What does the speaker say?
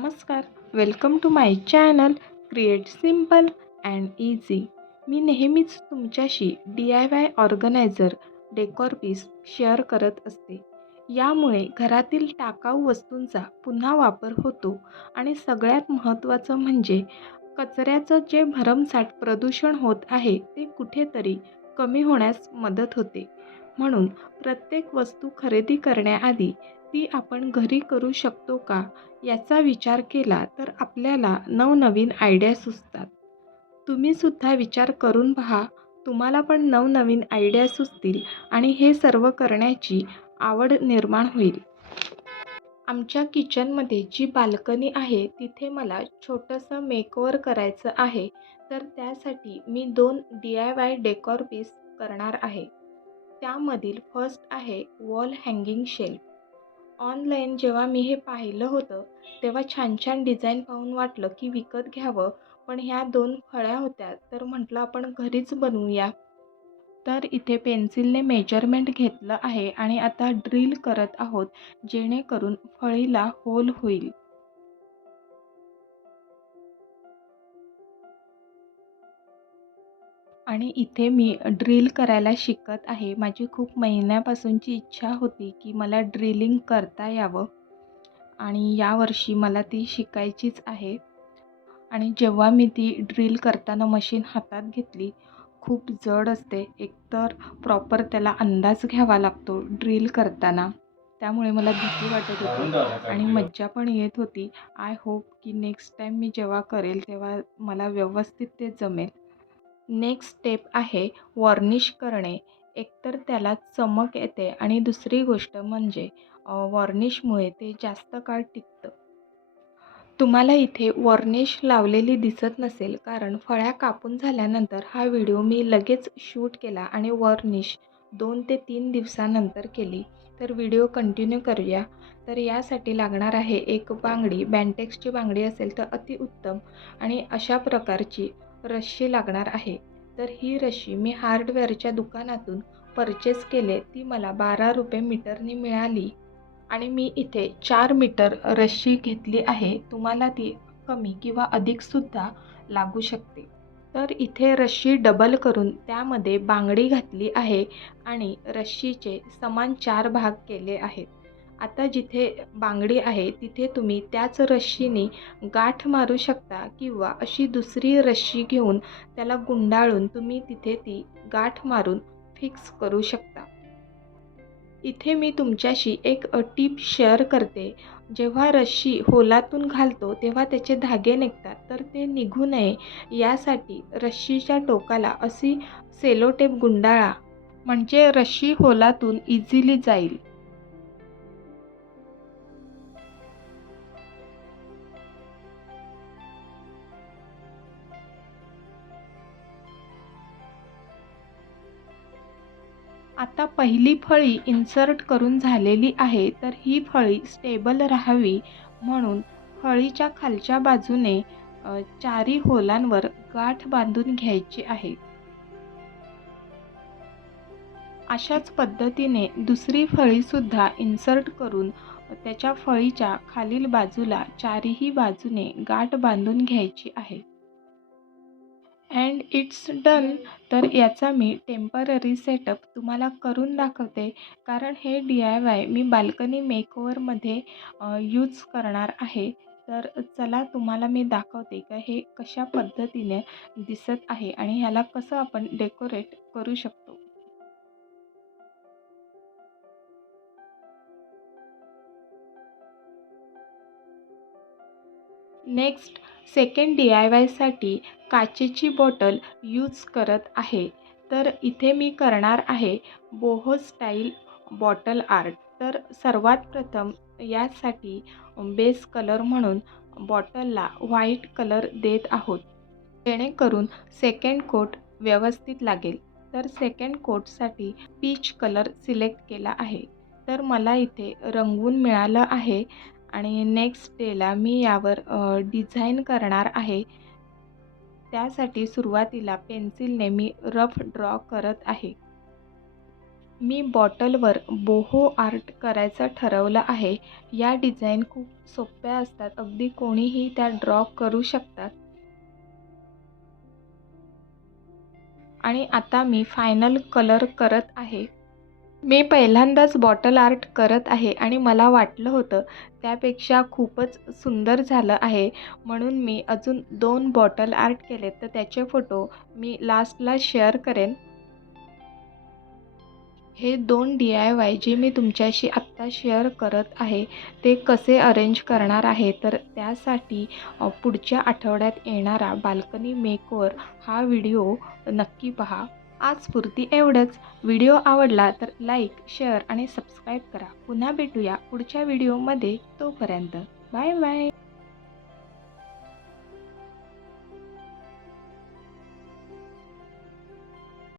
नमस्कार, welcome to my channel create simple and easy. मी नेहमीच तुमच्याशी DIY organizer decor piece share करत असते. यामुळे घरातील टाकाऊ वस्तूंचा पुन्हा वापर होतो आणि सगळ्यात महत्त्वाचं म्हणजे कचऱ्याचं जे भरमसाठ प्रदूषण होत आहे ते कुठेतरी कमी होण्यास मदत होते. म्हणून प्रत्येक वस्तू खरेदी करण्याआधी ती आपण घरी करू शकतो का याचा विचार केला तर आपल्याला नवनवीन आयडिया सुचतात. तुम्ही सुद्धा विचार करून पहा. तुम्हाला पण नवनवीन आयडिया सुचतील आणि हे सर्व करण्याची आवड निर्माण होईल. आमच्या किचनमध्ये जी बाल्कनी आहे तिथे मला छोटंसं मेकओव्हर करायचं आहे. तर त्यासाठी मी 2 DIY डेकोर पीस करणार आहे. त्यामधील फर्स्ट आहे वॉल हँगिंग शेल्फ. ऑनलाईन जेव्हा मी हे पाहिलं होतं, तेव्हा छान छान डिझाईन पाहून वाटलं की विकत घ्यावं. पण ह्या 2 फळ्या होत्या, तर म्हटलं आपण घरीच बनवूया. तर इथे पेन्सिलने मेजरमेंट घेतलं आहे आणि आता ड्रिल करत आहोत, जेणेकरून फळीला होल होईल. आणि इथे मी ड्रिल करायला शिकत आहे. माझी खूप महिन्यापासूनची इच्छा होती की मला ड्रिलिंग करता यावं आणि यावर्षी मला ती शिकायचीच आहे. आणि जेव्हा मी ती ड्रिल करताना मशीन हातात घेतली, खूप जड असते. एकतर प्रॉपर त्याला अंदाज घ्यावा लागतो ड्रिल करताना. त्यामुळे मला भीती वाटत होती आणि मज्जा पण येत होती. आय होप की नेक्स्ट टाईम मी जेव्हा करेल तेव्हा मला व्यवस्थित ते जमेल. नेक्स्ट स्टेप आहे वॉर्निश करणे. एकतर त्याला चमक येते आणि दुसरी गोष्ट म्हणजे वॉर्निशमुळे ते जास्त काळ टिकतं. तुम्हाला इथे वॉर्निश लावलेली दिसत नसेल, कारण फळ्या कापून झाल्यानंतर हा व्हिडिओ मी लगेच शूट केला आणि वॉर्निश 2 ते 3 दिवसानंतर केली. तर व्हिडिओ कंटिन्यू करूया. तर यासाठी लागणार आहे एक बांगडी. बँटेक्सची बांगडी असेल तर अतिउत्तम आणि अशा प्रकारची रश्शी लागणार आहे. तर ही रश्शी मी हार्डवेअरच्या दुकानातून परचेस केले. ती मला ₹12 मीटरने मिळाली. आणि मी इथे 4 मीटर रश्शी घेतली आहे. तुम्हाला ती कमी किंवा अधिकसुद्धा लागू शकते. तर इथे रश्शी डबल करून त्यामध्ये बांगडी घातली आहे आणि रश्शीचे समान 4 भाग केले आहेत. आता जिथे बांगडी आहे तिथे तुम्ही त्याच रश्शीने गाठ मारू शकता किंवा अशी दुसरी रश्शी घेऊन त्याला गुंडाळून तुम्ही तिथे ती गाठ मारून फिक्स करू शकता. इथे मी तुमच्याशी एक टिप शेअर करते. जेव्हा रश्शी होलातून घालतो तेव्हा त्याचे धागे निघतात, तर ते निघू नये यासाठी रश्शीच्या टोकाला अशी सेलो टेप गुंडाळा, म्हणजे रश्शी होलातून इझिली जाईल. आता पहिली फळी इन्सर्ट करून झालेली आहे. तर ही फळी स्टेबल राहावी म्हणून फळीच्या खालच्या बाजूने चारी होलांवर गाठ बांधून घ्यायची आहे. अशाच पद्धतीने दुसरी फळीसुद्धा इन्सर्ट करून त्याच्या फळीच्या खालील बाजूला चारीही बाजूने गाठ बांधून घ्यायची आहे. And it's done. तर याचा मी टेम्पररी सेटअप तुम्हाला करून दाखवते, कारण हे DIY मी बाल्कनी मेकओव्हरमध्ये यूज करणार आहे. तर चला तुम्हाला मी दाखवते का हे कशा पद्धतीने दिसत आहे आणि ह्याला कसं आपण डेकोरेट करू शकतो. नेक्स्ट सेकंड DIYसाठी काचेची बॉटल यूज करत आहे. तर इथे मी करणार आहे बोहो स्टाईल बॉटल आर्ट. तर सर्वात प्रथम यासाठी बेस कलर म्हणून बॉटलला व्हाईट कलर देत आहोत, जेणेकरून सेकंड कोट व्यवस्थित लागेल. तर सेकंड कोटसाठी पीच कलर सिलेक्ट केला आहे. तर मला इथे रंगवून मिळालं आहे आणि नेक्स्ट डेला मी यावर डिझाईन करणार आहे. त्यासाठी सुरुवातीला पेन्सिलने मी रफ ड्रॉ करत आहे. मी बॉटलवर बोहो आर्ट करायचं ठरवलं आहे. या डिझाईन खूप सोप्या असतात. अगदी कोणीही त्या ड्रॉ करू शकतात. आणि आता मी फायनल कलर करत आहे. मी पहिल्यांदाच बॉटल आर्ट करत आहे आणि मला वाटलं होतं त्यापेक्षा खूपच सुंदर झालं आहे. म्हणून मी अजून 2 बॉटल आर्ट केलेत, तर त्याचे फोटो मी लास्टला शेअर करेन. हे 2 DIY जे मी तुमच्याशी आत्ता शेअर करत आहे, ते कसे अरेंज करणार आहे, तर त्यासाठी पुढच्या आठवड्यात येणारा बाल्कनी मेकओव्हर हा व्हिडिओ नक्की पहा. आजपुरती एवढंच. व्हिडिओ आवडला तर लाईक, शेअर आणि सबस्क्राईब करा. पुन्हा भेटूया पुढच्या व्हिडिओमध्ये. तोपर्यंत बाय बाय.